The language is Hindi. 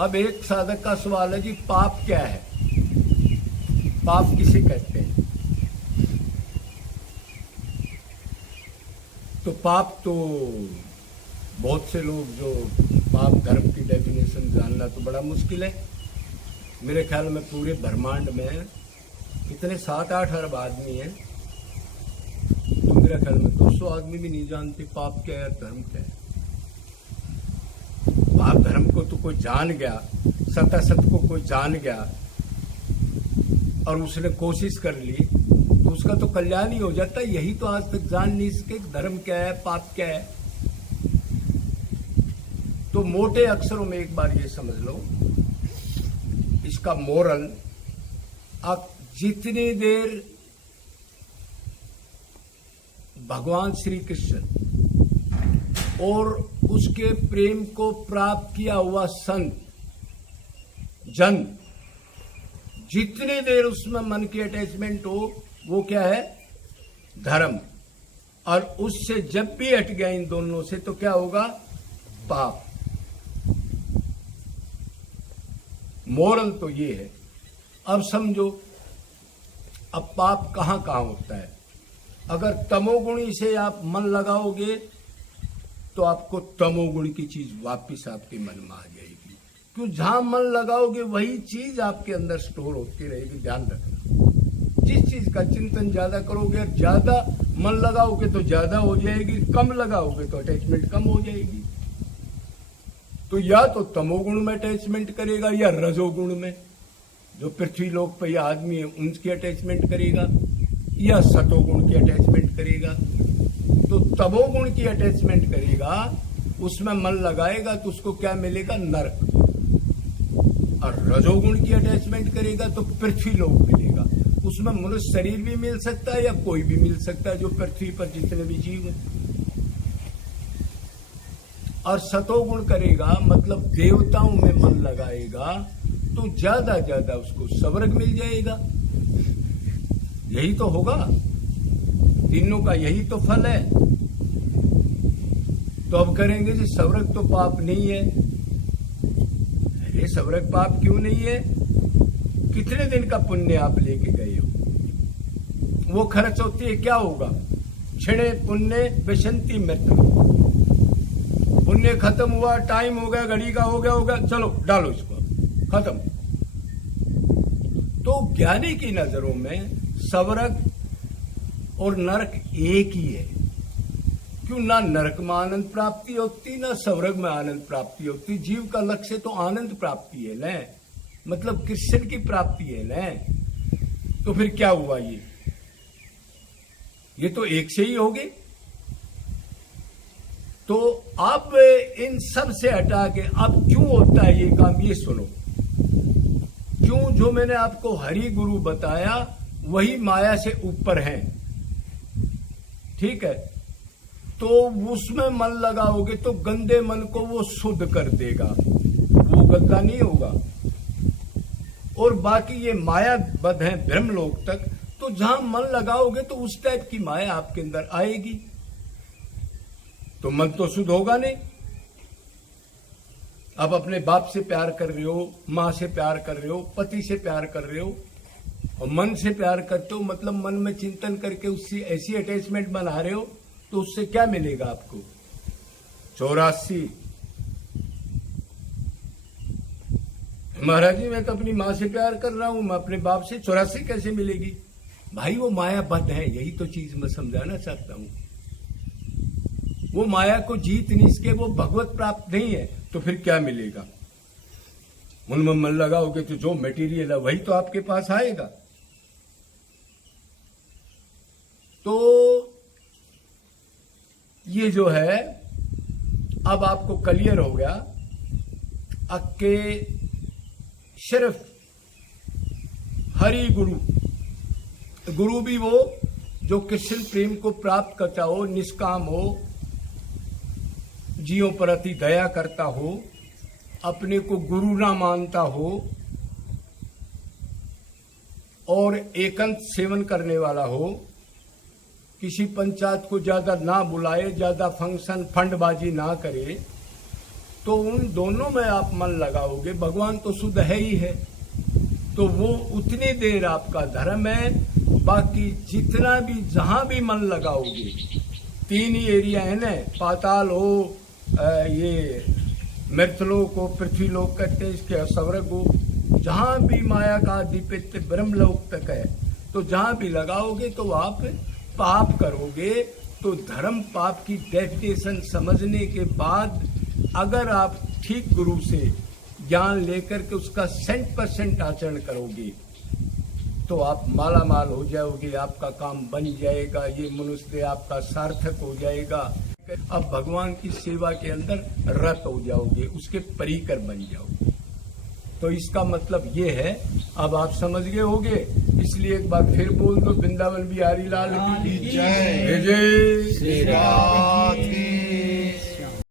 अब एक साधक का सवाल है जी, पाप क्या है? पाप किसे कहते हैं? तो पाप तो बहुत से लोग जो पाप धर्म की डेफिनेशन जानना तो बड़ा मुश्किल है। मेरे ख्याल में पूरे ब्रह्मांड में इतने 7-8 अरब आदमी हैं, तो मेरे ख्याल में 200 आदमी भी नहीं जानते पाप क्या है, धर्म क्या है। पाप धर्म को तो कोई जान गया, सत्यासत को कोई जान गया और उसने कोशिश कर ली तो उसका तो कल्याण ही हो जाता है। यही तो आज तक जान नहीं सके धर्म क्या है, पाप क्या है। तो मोटे अक्षरों में एक बार ये समझ लो, इसका मोरल, आप जितनी देर भगवान श्री कृष्ण और उसके प्रेम को प्राप्त किया हुआ संत जन, जितनी देर उसमें मन की अटैचमेंट हो, वो क्या है? धर्म। और उससे जब भी हट गया इन दोनों से तो क्या होगा? पाप। मोरल तो ये है। अब समझो, अब पाप कहां कहां होता है। अगर तमोगुणी से आप मन लगाओगे तो आपको तमोगुण की चीज वापिस आपके मन में आ जाएगी। क्यों? जहां मन लगाओगे वही चीज आपके अंदर स्टोर होती रहेगी। ध्यान रखना, जिस चीज का चिंतन ज्यादा करोगे, ज्यादा मन लगाओगे तो ज्यादा हो जाएगी, कम लगाओगे तो अटैचमेंट कम हो जाएगी। तो या तो तमोगुण में अटैचमेंट करेगा या रजोगुण में, जो पृथ्वी लोक पे आदमी है उनकी अटैचमेंट करेगा, या सतोगुण की अटैचमेंट करेगा। तो तमोगुण की अटैचमेंट करेगा, उसमें मन लगाएगा तो उसको क्या मिलेगा? नरक। और रजोगुण की अटैचमेंट करेगा तो पृथ्वी लोक मिलेगा, उसमें मनुष्य शरीर भी मिल सकता है या कोई भी मिल सकता है, जो पृथ्वी पर जितने भी जीव हैं। और सतोगुण करेगा मतलब देवताओं में मन लगाएगा तो ज्यादा ज्यादा उसको स्वर्ग मिल जाएगा। यही तो होगा, तीनों का यही तो फल है। तो अब करेंगे जी स्वर्ग तो पाप नहीं है। अरे स्वर्ग पाप क्यों नहीं है? कितने दिन का पुण्य आप लेके गए हो, वो खर्च होती है, क्या होगा? क्षणे पुण्य विशंति मृत्यु। पुण्य खत्म हुआ, टाइम हो गया, घड़ी का हो गया, चलो डालो इसको, खत्म। तो ज्ञानी की नजरों में स्वर्ग और नरक एक ही है। क्यों? ना नरक में आनंद प्राप्ति होती, ना स्वर्ग में आनंद प्राप्ति होती। जीव का लक्ष्य तो आनंद प्राप्ति है न, मतलब कृष्ण की प्राप्ति है न। तो फिर क्या हुआ? ये तो एक से ही होगी। तो अब इन सब से हटा के अब क्यों होता है ये काम, ये सुनो। क्यों? जो मैंने आपको हरि गुरु बताया वही माया से ऊपर है, ठीक है। तो उसमें मन लगाओगे तो गंदे मन को वो शुद्ध कर देगा, वो गंदा नहीं होगा। और बाकी ये माया बद्ध है ब्रह्मलोक तक, तो जहां मन लगाओगे तो उस टाइप की माया आपके अंदर आएगी, तो मन तो शुद्ध होगा नहीं। आप अपने बाप से प्यार कर रहे हो, मां से प्यार कर रहे हो, पति से प्यार कर रहे हो, और मन से प्यार करते हो, मतलब मन में चिंतन करके उससे ऐसी अटैचमेंट बना रहे हो, तो उससे क्या मिलेगा आपको? 84। महाराज जी मैं तो अपनी मां से प्यार कर रहा हूं, मैं अपने बाप से, 84 कैसे मिलेगी? भाई वो माया बद्ध है, यही तो चीज मैं समझाना चाहता हूं। वो माया को जीत नहीं सके, वो भगवत प्राप्त नहीं है, तो फिर क्या मिलेगा? उनमें मन लगाओगे तो जो मटेरियल है वही तो आपके पास आएगा। तो ये जो है, अब आपको क्लियर हो गया कि सिर्फ हरि गुरु भी वो जो कृष्ण प्रेम को प्राप्त करता हो, निष्काम हो, जीवों पर अति दया करता हो, अपने को गुरु ना मानता हो और एकांत सेवन करने वाला हो, किसी पंचायत को ज्यादा ना बुलाए, ज्यादा फंक्शन फंडबाजी ना करे, तो उन दोनों में आप मन लगाओगे, भगवान तो शुद्ध है ही है, तो वो उतनी देर आपका धर्म है। बाकी जितना भी जहां भी मन लगाओगे, 3 ही एरिया है ना, पाताल हो, ये मृतलोक हो, पृथ्वीलोक कहते हैं इसके, स्वर्ग हो, जहां भी माया का अधिपत्य ब्रह्मलोक तक है, तो जहां भी लगाओगे तो आप पाप करोगे। तो धर्म पाप की डेफिनेशन समझने के बाद अगर आप ठीक गुरु से ज्ञान लेकर के उसका 100% आचरण करोगे तो आप माला माल हो जाओगे, आपका काम बन जाएगा, ये मनुष्य आपका सार्थक हो जाएगा। अब भगवान की सेवा के अंदर रत हो जाओगे, उसके परिकर बन जाओगे। तो इसका मतलब ये है, अब आप समझ गए होगे, इसलिए एक बार फिर बोल दो, वृंदावन बिहारी लाल की जय, जय श्री राम।